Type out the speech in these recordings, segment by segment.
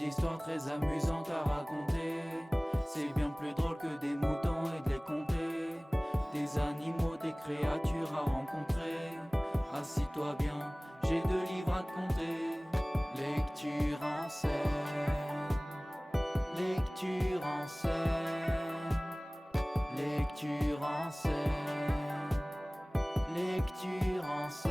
d'histoires très amusantes à raconter. C'est bien plus drôle que des moutons et de les compter. Des animaux, des créatures à rencontrer. Assis-toi bien, j'ai 2 livres à te compter. Lecture en scène, lecture en scène, lecture en scène, lecture en scène.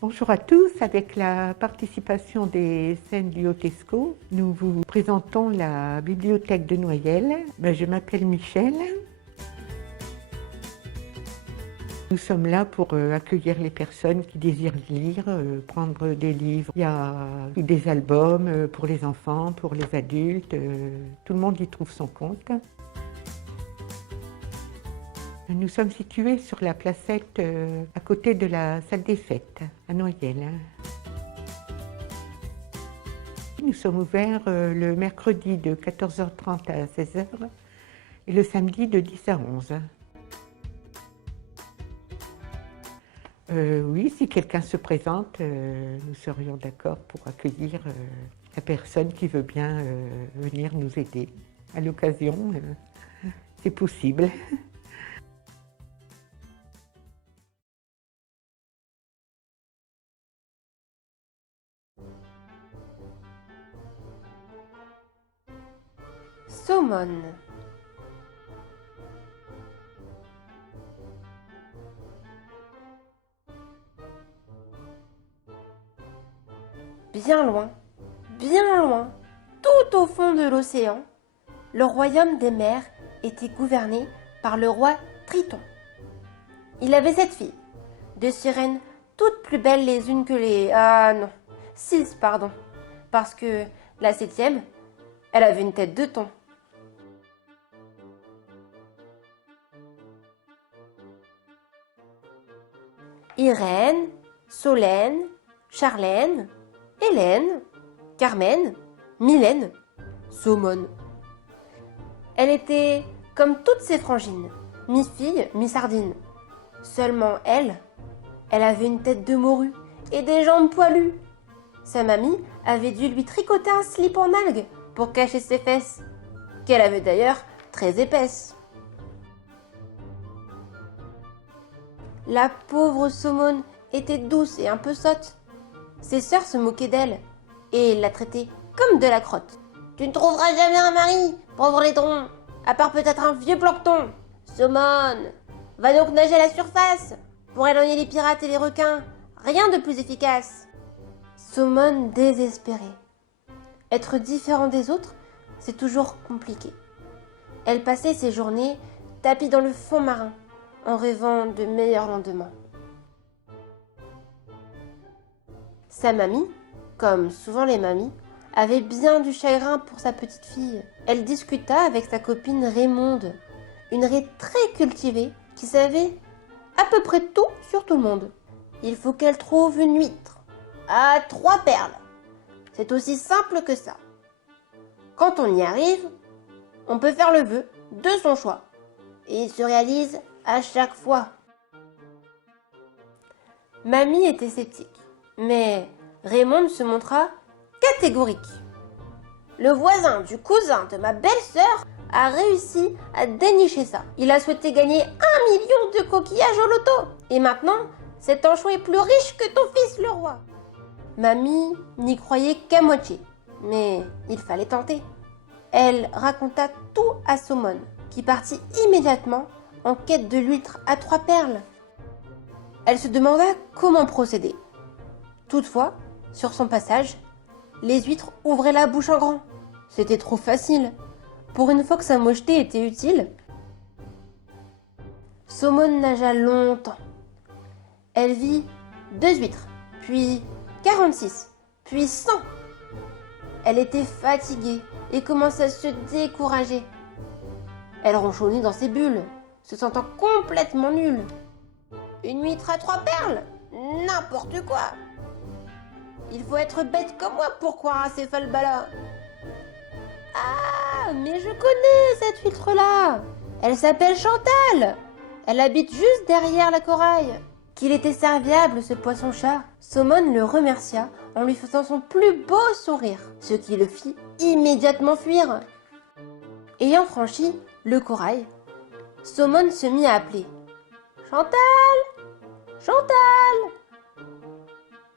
Bonjour à tous, avec la participation des scènes du Haut-Escaut, nous vous présentons la bibliothèque de Noyelles. Je m'appelle Michel. Nous sommes là pour accueillir les personnes qui désirent lire, prendre des livres. Il y a des albums pour les enfants, pour les adultes, tout le monde y trouve son compte. Nous sommes situés sur la placette à côté de la salle des fêtes, à Noyelles. Nous sommes ouverts le mercredi de 14h30 à 16h et le samedi de 10 à 11. Oui, si quelqu'un se présente, nous serions d'accord pour accueillir la personne qui veut bien venir nous aider. À l'occasion, c'est possible. Saumon. Bien loin, tout au fond de l'océan, le royaume des mers était gouverné par le roi Triton. Il avait 7 filles, 2 sirènes toutes plus belles les unes que les... Ah non, 6 pardon, parce que la 7e, elle avait une tête de thon. Irène, Solène, Charlène, Hélène, Carmen, Mylène, Saumon. Elle était comme toutes ses frangines, mi-fille, mi-sardine. Seulement elle avait une tête de morue et des jambes poilues. Sa mamie avait dû lui tricoter un slip en algue pour cacher ses fesses, qu'elle avait d'ailleurs très épaisses. La pauvre Saumon était douce et un peu sotte. Ses sœurs se moquaient d'elle et la traitaient comme de la crotte. « Tu ne trouveras jamais un mari, pauvre laiton, à part peut-être un vieux plancton. Saumon, va donc nager à la surface pour éloigner les pirates et les requins. Rien de plus efficace. » Saumon désespérait. Être différent des autres, c'est toujours compliqué. Elle passait ses journées tapie dans le fond marin, en rêvant de meilleurs lendemains. Sa mamie, comme souvent les mamies, avait bien du chagrin pour sa petite fille. Elle discuta avec sa copine Raymonde, une raie très cultivée qui savait à peu près tout sur tout le monde. Il faut qu'elle trouve une huître à 3 perles. C'est aussi simple que ça. Quand on y arrive, on peut faire le vœu de son choix. Et il se réalise à chaque fois. Mamie était sceptique, mais Raymonde se montra catégorique. Le voisin du cousin de ma belle-sœur a réussi à dénicher ça. Il a souhaité gagner 1 million de coquillages au loto. Et maintenant, cet anchois est plus riche que ton fils le roi. Mamie n'y croyait qu'à moitié, mais il fallait tenter. Elle raconta tout à Somone, qui partit immédiatement en quête de l'huître à 3 perles. Elle se demanda comment procéder. Toutefois, sur son passage, les huîtres ouvraient la bouche en grand. C'était trop facile. Pour une fois que sa mocheté était utile, Somone nagea longtemps. Elle vit 2 huîtres, puis 46, puis 100. Elle était fatiguée et commença à se décourager. Elle ronchonnait dans ses bulles, se sentant complètement nulle. Une huître à 3 perles? N'importe quoi! Il faut être bête comme moi pour croire à ces falbalas. Ah, mais je connais cette huître-là. Elle s'appelle Chantal. Elle habite juste derrière la coraille. Qu'il était serviable, ce poisson-chat. Somone le remercia en lui faisant son plus beau sourire, ce qui le fit immédiatement fuir. Ayant franchi le corail, Somone se mit à appeler. « Chantal! Chantal !»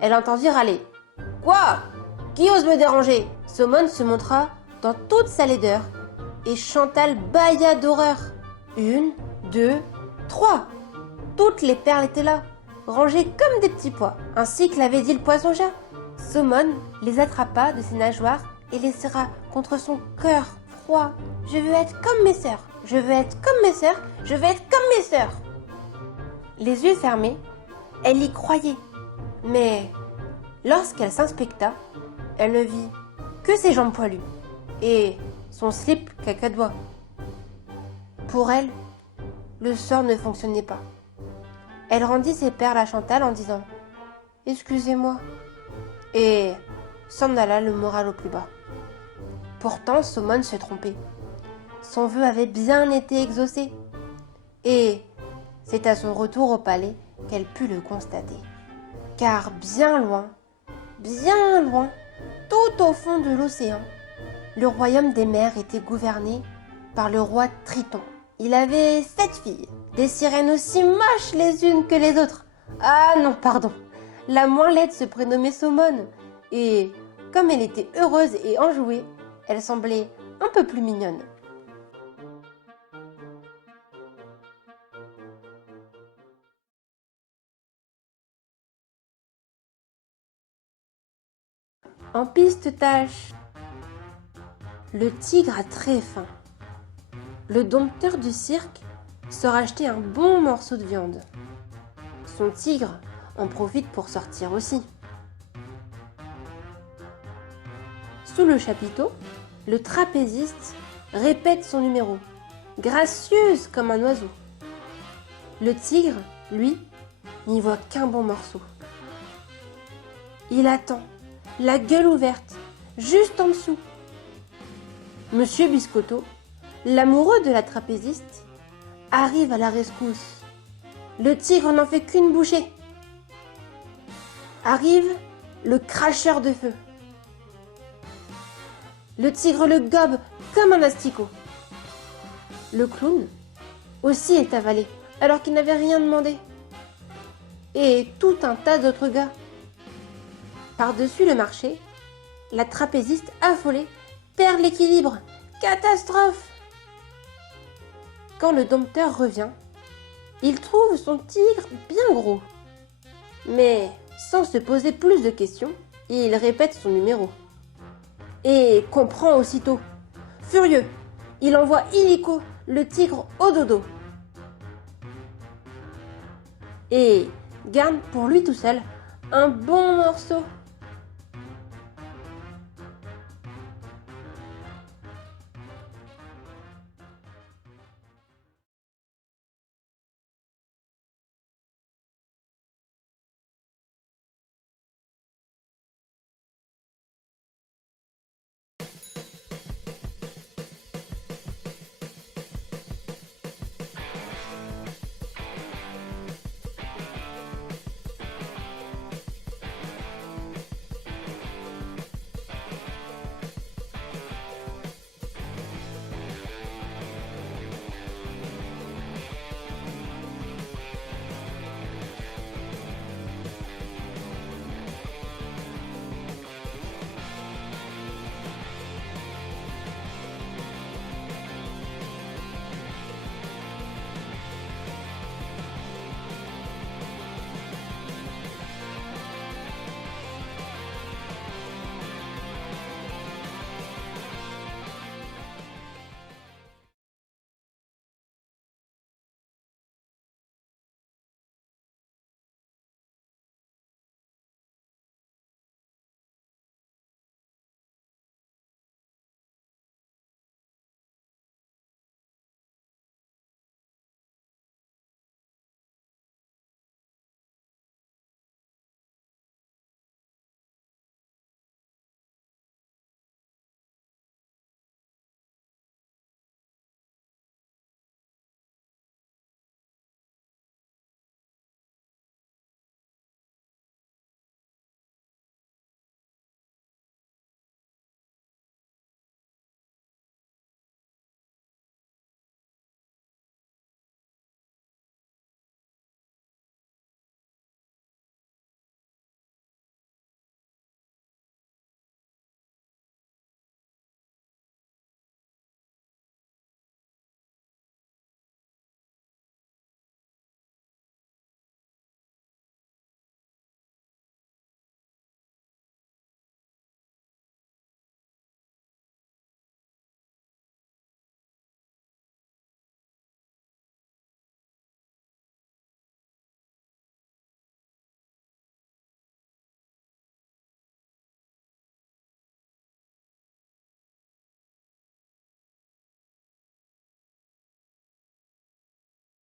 Elle entendit râler. « Quoi? Qui ose me déranger ?» Somone se montra dans toute sa laideur et Chantal bâilla d'horreur. 1, 2, 3. Toutes les perles étaient là, rangées comme des petits pois, ainsi que l'avait dit le poisson-chat. Somone les attrapa de ses nageoires et les serra contre son cœur froid. « Je veux être comme mes sœurs, je veux être comme mes sœurs, je veux être comme mes sœurs !» Les yeux fermés, elle y croyait. Mais lorsqu'elle s'inspecta, elle ne vit que ses jambes poilues et son slip cacadois. Pour elle, le sort ne fonctionnait pas. Elle rendit ses perles à Chantal en disant « Excusez-moi » et s'en alla le moral au plus bas. Pourtant, Somone se trompait. Son vœu avait bien été exaucé. Et c'est à son retour au palais qu'elle put le constater. Car bien loin, tout au fond de l'océan, le royaume des mers était gouverné par le roi Triton. Il avait 7 filles, des sirènes aussi moches les unes que les autres. Ah non, pardon, la moins laide se prénommait Somone, et comme elle était heureuse et enjouée, elle semblait un peu plus mignonne. En piste-tâche. Le tigre a très faim. Le dompteur du cirque sort acheter un bon morceau de viande. Son tigre en profite pour sortir aussi. Sous le chapiteau, le trapéziste répète son numéro, gracieuse comme un oiseau. Le tigre, lui, n'y voit qu'un bon morceau. Il attend, la gueule ouverte, juste en dessous. Monsieur Biscotto, l'amoureux de la trapéziste, arrive à la rescousse. Le tigre n'en fait qu'une bouchée. Arrive le cracheur de feu. Le tigre le gobe comme un asticot. Le clown aussi est avalé, alors qu'il n'avait rien demandé. Et tout un tas d'autres gars. Par-dessus le marché, la trapéziste affolée perd l'équilibre. Catastrophe! Quand le dompteur revient, il trouve son tigre bien gros. Mais sans se poser plus de questions, il répète son numéro. Et comprend aussitôt. Furieux, il envoie illico le tigre au dodo. Et garde pour lui tout seul un bon morceau